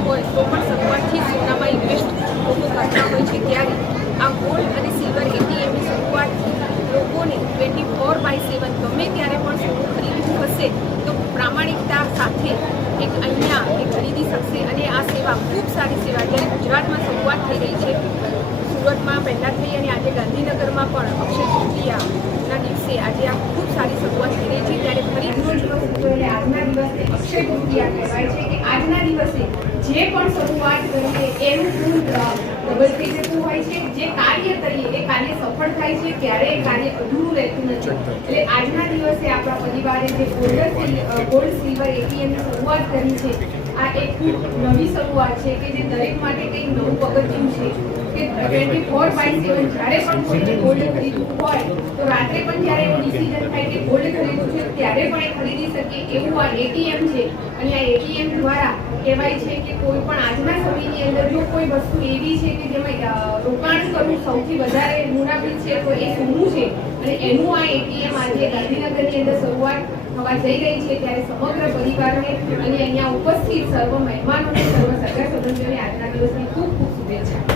પૈસા હોય તો પણ શરૂઆતથી સોનામાં ઇન્વેસ્ટ લોકો કરતા હોય છે, ત્યારે આ ગોલ્ડ અને સિલ્વર એટીએમની શરૂઆતથી લોકોને 24/7 ગમે ત્યારે પણ સોનું ખરીદવું હશે તો પ્રામાણિકતા સાથે અહીંયા ખરીદી શકશે. અને આ સેવા ખૂબ સારી સેવા જ્યારે ગુજરાતમાં શરૂઆત થઈ રહી છે, સુરતમાં પહેલાં થઈ અને આજે ગાંધીનગરમાં પણ અક્ષય તૃતીયાના દિવસે આજે આ ખૂબ સારી શરૂઆત થઈ રહી છે. ત્યારે ખરીદનો દિવસ એટલે આજના દિવસને અક્ષય તૃતીયા કહેવાય છે કે આજના દિવસે જે પણ શરૂઆત કરીએ એનું પૂરું ડબલ થઈ જતું હોય છે. જે કાર્ય કરીએ એ કાર્ય સફળ થાય છે, ક્યારેય કાર્ય અધૂરું રહેતું નથી. એટલે આજના દિવસે આપણા પરિવારે જે ગોલ્ડ સિલ્વર એટીએમની શરૂઆત કરી છે, આ એક ખૂબ નવી શરૂઆત છે કે જે દરેક માટે કંઈક નવું પગથિયું છે કે 24/7 જ્યારે પણ કોઈને ગોલ્ડ ખરીદવું હોય તો રાત્રે પણ જ્યારે એવો ડિસિઝન થાય કે ગોલ્ડ ખરીદવું છે ત્યારે પણ એ ખરીદી શકીએ એવું આ એટીએમ છે. અને આ એટીએમ દ્વારા કહેવાય છે કે કોઈ પણ આજના સમયની અંદર જો કોઈ વસ્તુ એવી છે કે જેમાં રોકાણ કરવું સૌથી વધારે મુનાફી છે તો એ સોનું છે. અને એનું આ એટીએમ આજે ગાંધીનગરની અંદર શરૂઆત થવા જઈ રહી છે. ત્યારે સમગ્ર પરિવારને અને અહીંયા ઉપસ્થિત સર્વ મહેમાનોને સર્વ સગા સંબંધીઓને આજના દિવસની ખૂબ ખૂબ શુભેચ્છા.